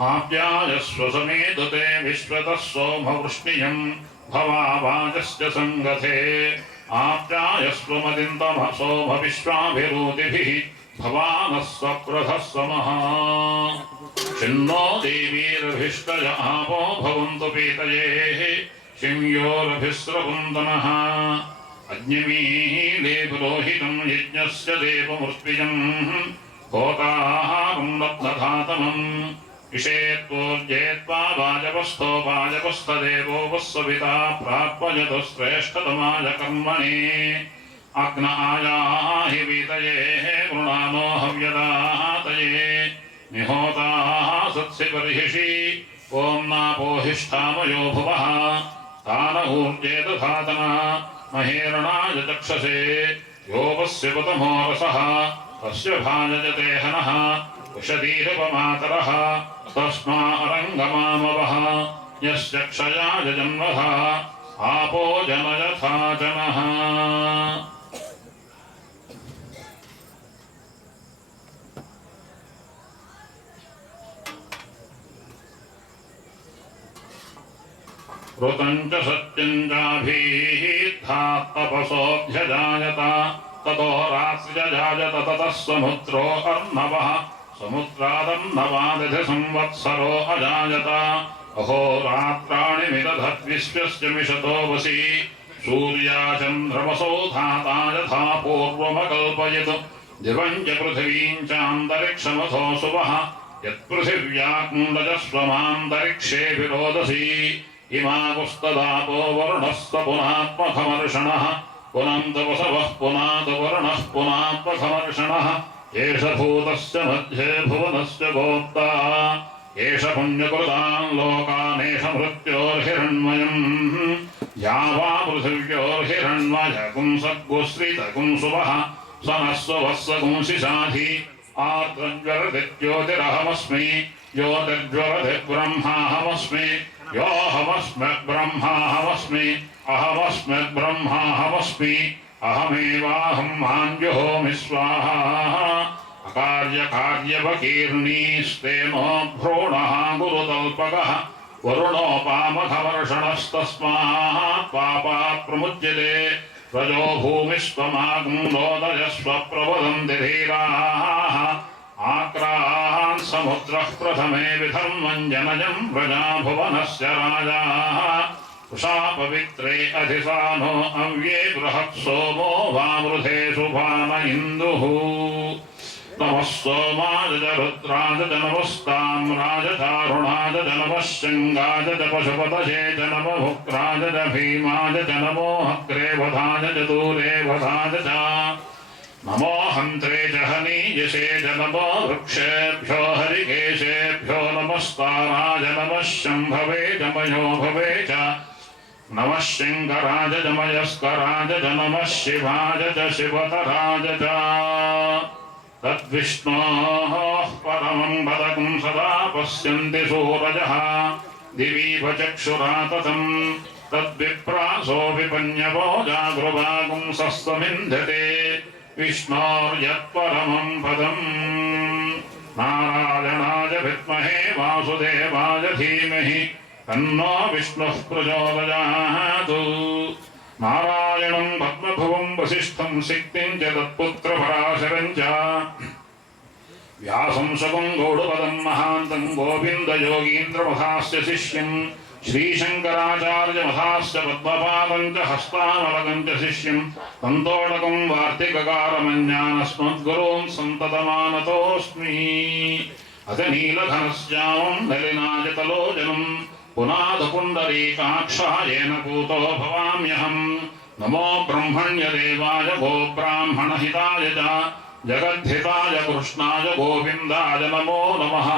आप्यायस्व समेतुते विश्वतः सोमवृष्णियं भवावाजस्य संगते आप्यायस्व मदिन्तमः सोम विश्वाभिरूतिभिः भवानः सप्रथः समः चिन्नो देवीरभिष्टज आपो भवन्तु पीतयेः शिंयोरभिस्रवन्दनः अग्निमीले पुरोहितं यज्ञस्य देवमूर्तिजं होताहारं रत्नधातमम् इषेत्वोर्जेत्वा वाजपस्थो वाजपस्थदेवो वस्सविता प्राप्यजतु श्रेष्ठतमाय कर्मणे अग्न आयाहि वीतये गृणानो हव्यदातये निहोताः सत्सि बर्हिषि ॐ नापोहिष्ठामयो भुवः तान ऊर्जेदधातना महेरणाय चक्षसे योपस्य पतमो रसः तस्य भाजयते हनः उषदीरुपमातरः तस्मा अरङ्गमामवः यस्य क्षयाय जन्मः आपो जनयथा जनः ऋतं च सत्यं चाभीद्धा तपसोऽभ्यजायत ततो रात्रिजायत ततः समुद्रो अर्णवः समुद्रादर्णवादधि संवत्सरो अजायत अहोरात्राणि मिदधद्विश्वस्य मिषतो वसि सूर्या चन्द्रमसो धाता यथा पूर्वमकल्पयत् दिवं च पृथिवीं चान्तरिक्षमथो सुवः यत्पृथिव्याकुण्डजस्वमान्तरिक्षे विरोदसी इमागुस्तदापो वरुणस्य पुनात्मखमर्षणः पुनन्तवसवः पुनातवरुणः पुनात्मखमर्षणः एष भूतस्य मध्ये भुवनस्य गोप्ता एष पुण्यकृतान् लोकानेष मृत्योर्हिरण्मयम् या वा पृथिव्योर्हिरण्मयगुं सद्गुश्रितगुं सुवः स नः स्ववत्सगुंसिसाधि आर्द्रज्वरदिज्योतिरहमस्मि ज्योतिर्ज्वरदिब्रह्माहमस्मि योऽहमस्मि ब्रह्माहमस्मि अहमस्मि ब्रह्माहमस्मि अहमेवाहं माञ्जुहोमि स्वाहा अकार्यकार्यवकीर्णीस्तेनो भ्रूणः गुरुतल्पकः वरुणोपामखवर्षणस्तस्मात् पापात् प्रमुच्यते रजो भूमिस्त्वमागुंरोदयस्व प्रवदन्ति धीराः आक्रान् समुद्रः प्रथमे विधर्मं जनजं प्रजा भुवनस्य राजाः उषा पवित्रे अधिसानो अव्ये बृहत् सोमो वावृधे शुभान इन्दुः नमः सोमाय च रुद्राय च नमस्ताम्राय चारुणाय च नमः शृङ्गाय च पशुपतये च नमो भुक्राय च भीमाय च नमो अग्रे वधाय च दूरे वधाय च नमो हन्त्रे च हनीयसे च नमो वृक्षेभ्यो हरिकेशेभ्यो नमस्ताराय नमः शम्भवे च मयो भवे च नमः शङ्कराय च मयस्कराय च नमः शिवाय च शिवतराय च तद्विष्णोः परमं पदकं सदा पश्यन्ति सूरजः दिवीव चक्षुरा ततं तद्विप्रासो विपन्यवो जागृवागुंसस्तमिन्धते विष्णोर्यत्परमं पदम् नारायणाय विद्महे वासुदेवाय धीमहि तन्नो विष्णुः प्रचोदयात् नारायणं पद्मभुवं वसिष्ठं सिक्तिं च तत्पुत्रपराशरं च व्यासं शकुं गौडपदं महान्तं गोविन्दयोगीन्द्रमथास्य शिष्यं श्रीशङ्कराचार्यमथास्य पद्मपादं च हस्तामलकं च शिष्यं तन्तोडकं वार्तिककारमन्यानस्मद्गुरून् सन्ततमानतोऽस्मि अथ नीलघनश्यामं नलिनायतलोचनं पुनादपुण्डरीकाक्षायेन पूतो भवाम्यहं नमो ब्रह्मण्यदेवाय गोब्राह्मणहिताय च जगद्धिताय कृष्णाय गोविन्दाय नमो नमः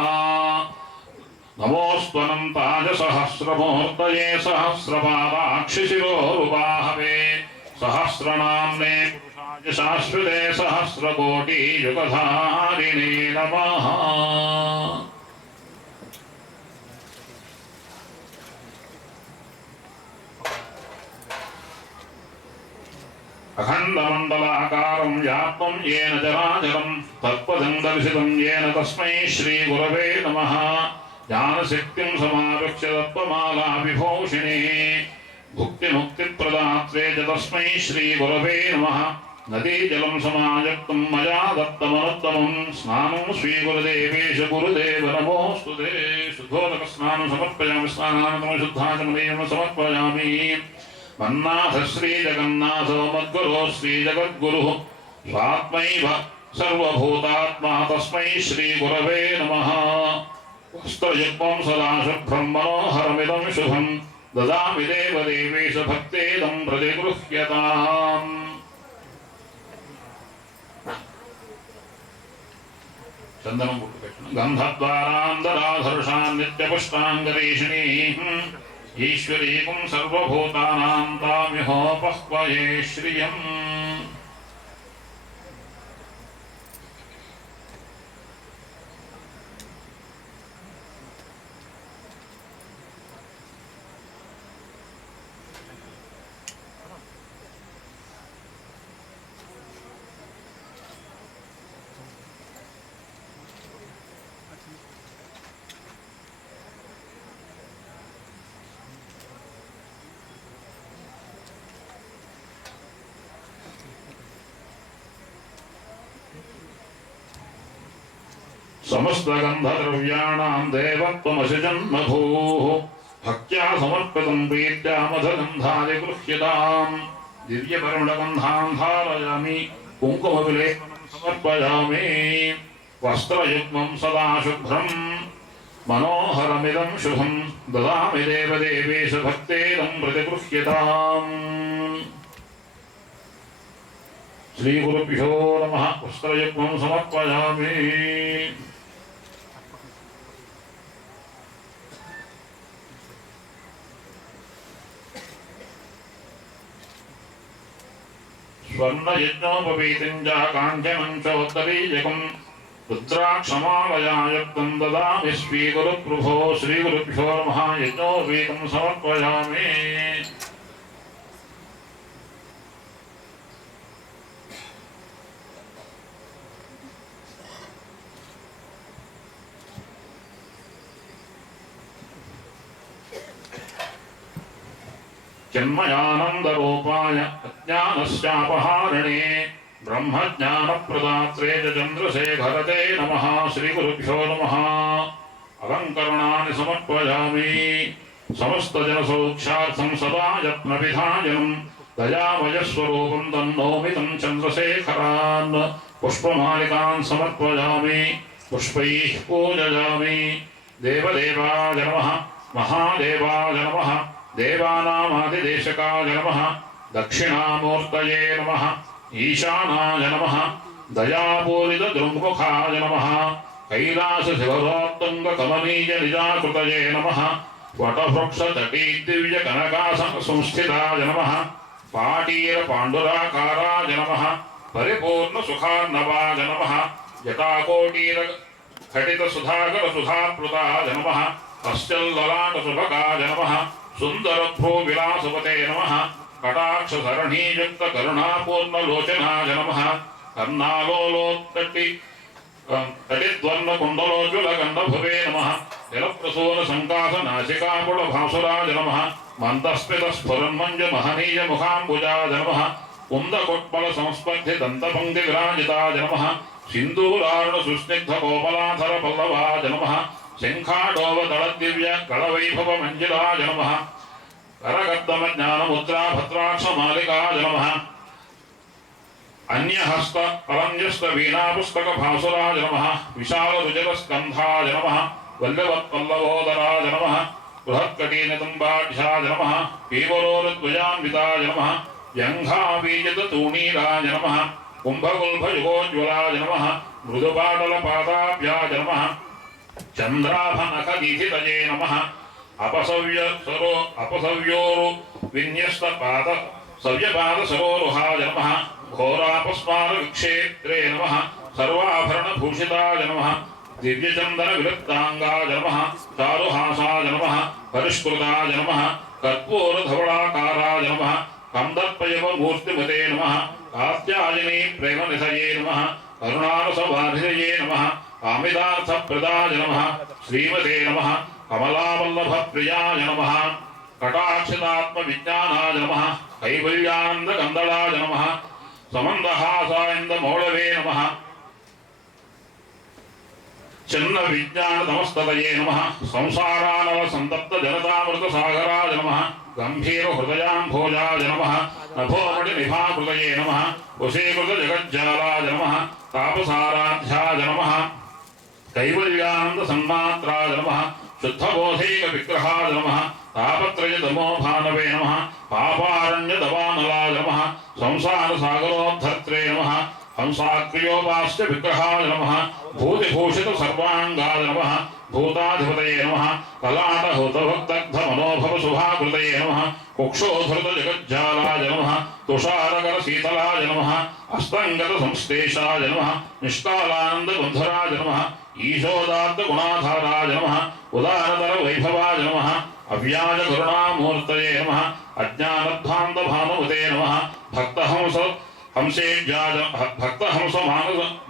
नमोऽस्त्वनन्ताय सहस्रमूर्तये सहस्रपादाक्षिशिरोरुबाहवे सहस्रनाम्ने पुरुषाय शाश्वते सहस्रकोटियुगधारिणे नमः अखण्डमण्डलाकारं व्याप्तं येन चराचरं तत्पदं दर्शितं येन तस्मै श्रीगुरवे नमः ज्ञानशक्तिं समाविक्ष्य तत्त्वमाला विभूषिणे भुक्तिमुक्तिप्रदात्रे च तस्मै श्रीगुरवे नमः नदीजलं समायुक्तं मया दत्तमनुत्तमं स्नानं श्रीगुरुदेवेश गुरुदेव नमोऽस्तु ते शुद्धोदकस्नानं समर्पयामि स्नानानन्तरं शुद्धाचमनीयं समर्पयामि मन्नाथ श्रीजगन्नाथो मद्गुरो श्रीजगद्गुरुः स्वात्मैव सर्वभूतात्मा तस्मै श्रीगुरवे नमः वस्त्रयुग्मं सदा शुभ्रं मनोहरमिदं शुभं ददामि देवदेवेश भक्तेदं प्रतिगृह्यताम् चंदनं गन्धद्वारान्दराधर्षान् नित्यपुष्टाङ्गरेषिणीः ईश्वरीं सर्वभूतानां ताम्यहोपह्वये श्रियम् समस्तगन्धद्रव्याणां देवत्वमसि जन्मभूः भक्त्या समर्पितं प्रीत्या मधगन्धादि गृह्यताम् दिव्यपरिमलगन्धां धारयामि कुङ्कुमविलेपनं समर्पयामि वस्त्रयुग्मं सदा शुभ्रं मनोहरमिदं शुभं ददामि देवदेवेश भक्तेदं प्रतिगृह्यताम् श्रीगुरुभ्यो नमः वस्त्रयुग्मं समर्पयामि स्वर्णयज्ञोपवीतिं च काञ्चनं चोत्तरीयकं रुद्राक्षमालयायुक्तं ददामि श्रीगुरुप्रभो श्रीगुरुभ्यो नमः यज्ञोपवीतं समर्पयामि जन्मयानन्दरूपाय अज्ञानस्यापहारिणे ब्रह्मज्ञानप्रदात्रे च चन्द्रशेखरते नमः श्रीगुरुभ्यो नमः अलङ्करणानि समर्पयामि समस्तजनसौख्यार्थं सदा यत्नविधायनं दयामयस्वरूपं तन्नोमि तं चन्द्रशेखरान् पुष्पमालिकान् समर्पयामि पुष्पैः पूजयामि देवदेवाय नमः महादेवाय नमः देवानामादिदेशकाय नमः दक्षिणामूर्तये नमः ईशानाय नमः दयापूरितदृङ्मुखाय नमः कैलासशिखरोत्तुङ्गकमनीयनिजाकृतये नमः वटवृक्षतटीदिव्यकनकासंस्थिताय नमः पाटीरपाण्डुराकाराय नमः परिपूर्णसुखार्णवाय नमः जटाकोटीरघटितसुधाकरसुधाप्लुताय नमः अश्चल्ललाटसुभगाय नमः सुंदरभ्रूविलासवते नमः कटाक्षसरणीयुक्तकरुणापूर्णलोचनाय नमः कर्णालोलोत्तटि तटिद्वर्णकुण्डलोज्ज्वलगण्डभुवे नमः जलप्रसूनसङ्कासनासिकापुटभासुराय नमः मन्दस्मितस्फुरन्मञ्जुमहनीयमुखाम्बुजाय नमः कुन्दकोट्पलसंस्पर्धिदन्तपङ्क्तिविराजिताय नमः सिन्दूरारुणसुस्निग्धकोपलाधरपल्लवाय नमः शङ्खाडोवदलदिव्य कलवैभवमञ्जिलाय नमः करकर्दमज्ञानमुद्रा भद्राक्षमालिकाय नमः अन्यहस्त अलञ्जस्तवीणापुस्तकभासुराय नमः विशालरुचिरस्कन्धाय नमः वल्लवत्पल्लवोदराय नमः बृहत्कटीनतुम्बाढ्याय नमः पीवरोरुद्वयान्विताय नमः व्यङ्घाबीजतूणीराय नमः कुम्भकुल्भयुगोज्ज्वलाय नमः मृदुपाटलपादाभ्याय नमः चन्द्राभनखदीधितये नमः अपसव्योरु विन्यस्तपाद सव्यपादसरोरुहाय नमः घोरापस्मारविक्षेत्रे नमः सर्वाभरणभूषिताय नमः दिव्यचन्दनविरक्ताङ्गाय नमः चारुहासाय नमः परिष्कृताय नमः कर्पूरधवलाकाराय नमः कन्दर्पयवमूर्तिमते नमः कात्यायनी प्रेमनिधये नमः करुणारसवाधिधये नमः कामितार्थप्रदाय नमः श्रीमते नमः कमलावल्लभप्रियाय नमः कटाक्षितात्मविज्ञानाय नमः कैवल्यानन्दकन्दलाय नमः समन्दहासायन्दमौळवे नमः चन्न विज्ञान नमस्ततये नमः संसारानव संतप्त जनतामृत सागराय नमः गंभीर हृदयांभोजाय नमः नभोमणि निभाकृतये नमः वशीकृत जगज्जालाय नमः तापसाराध्याय नमः कैवल्यानंद सन्मात्राय नमः शुद्धबोधैक विग्रहाय नमः तापत्रय तमोभानवे नमः पापारण्य दवानलाय नमः संसार सागरोद्धर्त्रे नमः हंसाक्रियोपास्य विग्रहाय नमः भूतिभूषित सर्वांगाय नमः भूताधिपतये नमः कलाटहुतभक्तग्ध मनोभव शुभाकृतये नमः कुक्षोधृत जगज्जालाय नमः तुषारकर शीतलाय नमः अस्तंगत संश्लेषाय नमः निष्कालानंद बंधुराय नमः ईशोदात्त गुणाधाराय नमः उदारतर वैभवाय नमः अव्याज करुणामूर्तये नमः अज्ञानध्वान्त भानुमते नमः भक्तहंस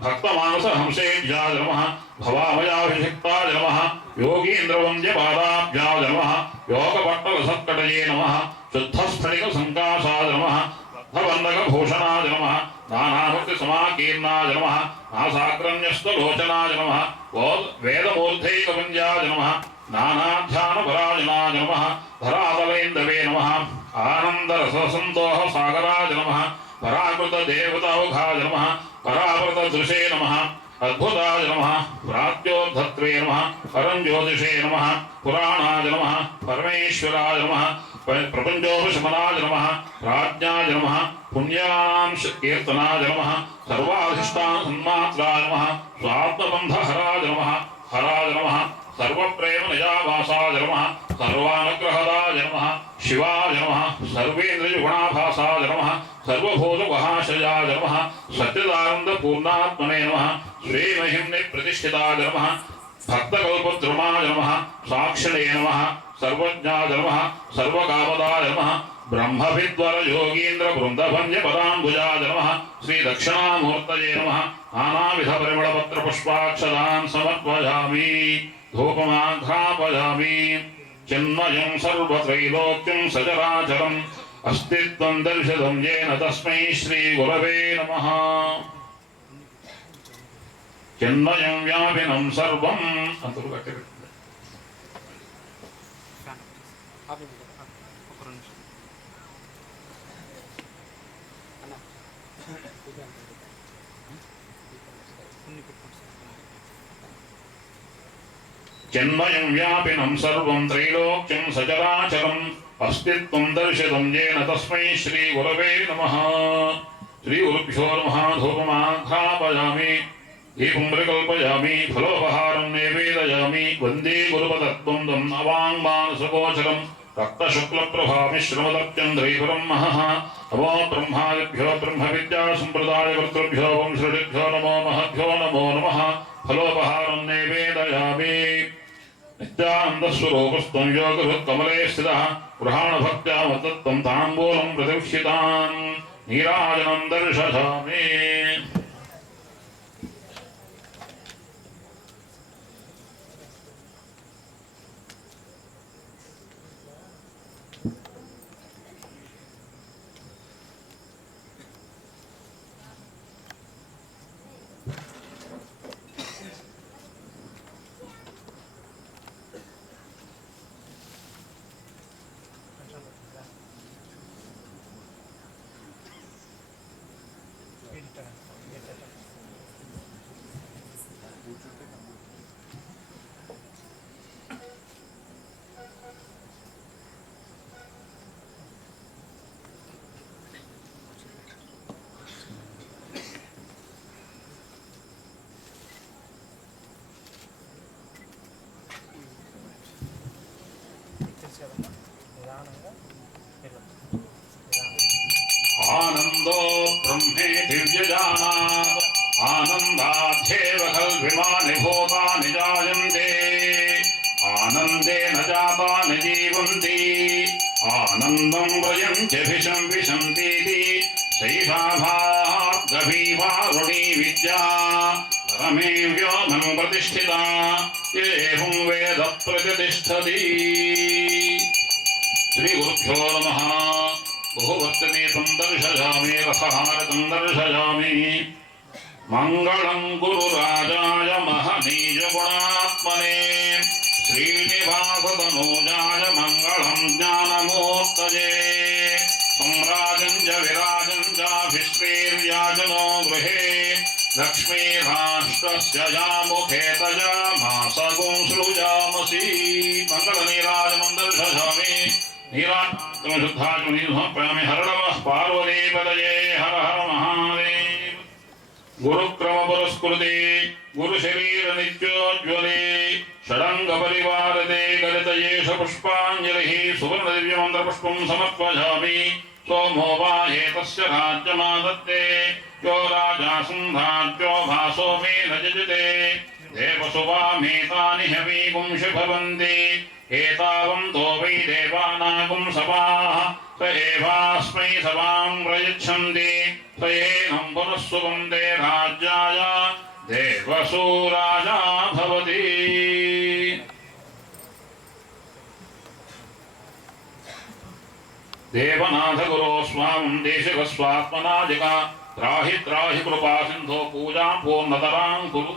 भक्तमानस हंसेभ्याय नमः भवामयाभिषिक्ताय नमः योगीन्द्रवन्द्यपादाभ्याय नमः योगपट्टलसत्कटये नमः शुद्धस्फटिकसङ्काशाय नमः बद्धबन्धकभूषणाय नमः नानाभक्तिसमाकीर्णाय नमः नासाग्रण्यस्तलोचनाय नमः वेदमूर्धैकवन्द्याय नमः नानाध्यानपरायणाय नमः धरातलेन्दवे नमः आनन्दरससन्तोषसागराय नमः पराकृत देवतावघाय नमः परावृत दृशे नमः अद्भुताय नमः प्रात्योद्धत्रे नमः परञ्ज्योतिषे नमः पुराणाय नमः परमेश्वराय नमः प्रपञ्चोपशमनाय नमः राज्ञाय नमः पुण्यानां कीर्तनाय नमः सर्वाधिष्ठान सन्मात्राय नमः स्वात्मबन्धहराय नमः हराय नमः सर्वप्रेम निजाभासाय नमः सर्वानुग्रहदाय नमः शिवाय नमः सर्वेन्द्रियगुणाभासाय नमः सर्वभूतवहाशयाय नमः सच्चिदानन्दपूर्णात्मने नमः श्रीमहिम्ने प्रतिष्ठिताय नमः भक्तकल्पद्रुमाय नमः साक्षिणे नमः सर्वज्ञाय नमः सर्वकामदाय नमः ब्रह्मविद्वर योगीन्द्र वृंदभंज पदाम्बुजाय नमः श्री दक्षिणामूर्तये नमः नानाविध परिमलपत्र पुष्पाक्षदान् समर्पयामि धूपमाघ्रापयामि चिन्मयं सर्वत्रैलोक्यं सचराचरम् अस्तित्वं दर्शितं येन तस्मै श्री गुरवे नमः चिन्मयं व्यापिनं सर्वं चिन्मयं व्यापिनं सर्वं त्रैलोक्यं सचराचरम् अस्तित्वं दर्शितं येन तस्मै श्री गुरवे नमः श्री गुरुभ्यो नमः धूपमाघ्रापयामि दीपं प्रकल्पयामि फलोपहारं निवेदयामि वन्दे गुरुपदद्वन्द्वम् अवाङ्मानसगोचरम् रक्तशुक्लप्रभामिश्रमदर्प्यं दैवरं महः नमो ब्रह्मादिभ्यो ब्रह्मविद्यासम्प्रदायकर्तृभ्यो वंशऋभ्यो नमो महभ्यो नमो नमः फलोपहारं निवेदयामि नित्यानन्दस्वरूपस्त्वं योगहृत्कमले स्थितः गृहाणभक्त्या मत्तत्त्वं ताम्बूलं प्रतिक्षितान् नीराजनं दर्शयामि आनंदो ब्रह्मे दिव्यजानात् आनन्दाध्येव खल्विमानि भूतानि जायन्ते आनन्देन जातानि जीवन्ति आनन्दं व्रजन्त्यभिशं विशन्तीति सैषा भार्गवी वारुणी विद्या परमे व्योम कीर्तनं प्रतिष्ठिता एवं वेद प्रतिष्ठति। श्रीगुरुभ्यो नमः। बहुवर्तनीतं दर्शयामि रसहारतं दर्शयामि। मङ्गलं गुरुराजाय महनीयगुणात्मने श्रीनिवासतनूजाय मङ्गलं ज्ञानमूर्तये। सम्राजं च विराजं चाभिष्टेर्याजनो गृहे लक्ष्मीराष्ट्रस्य यामुखे तजामासगुं सृजामसि। मङ्गलनीराजनं दर्शयामि। नीराजं समर्पयामि। हर नमः पार्वतीपतये। हर हर महादेव। गुरुक्रम पुरस्कृते गुरुशरीर नित्योज्वले षडंग परिवारते गलितयेष पुष्पाञ्जलिः सुवर्ण दिव्यमन्त्रपुष्पं समर्पयामि। सोमो वा एतस्य राज्यमादत्ते यो राजा सिंहाज्यो भासो मे न जजते देवसुवामेतानि हवीगुंषि भवन्ति एतावन्तो वै देवानागुं सपाः स एवास्मै सपां प्रयच्छन्ति स एनं पुनः सुवन्दे राज्याय देवसूराजा भवति। देवनाथ गुरो स्वां देशिकस्वात्मनादिका त्राहि त्राहि कृपा सिन्धो पूजां पूर्णतरां कुरु।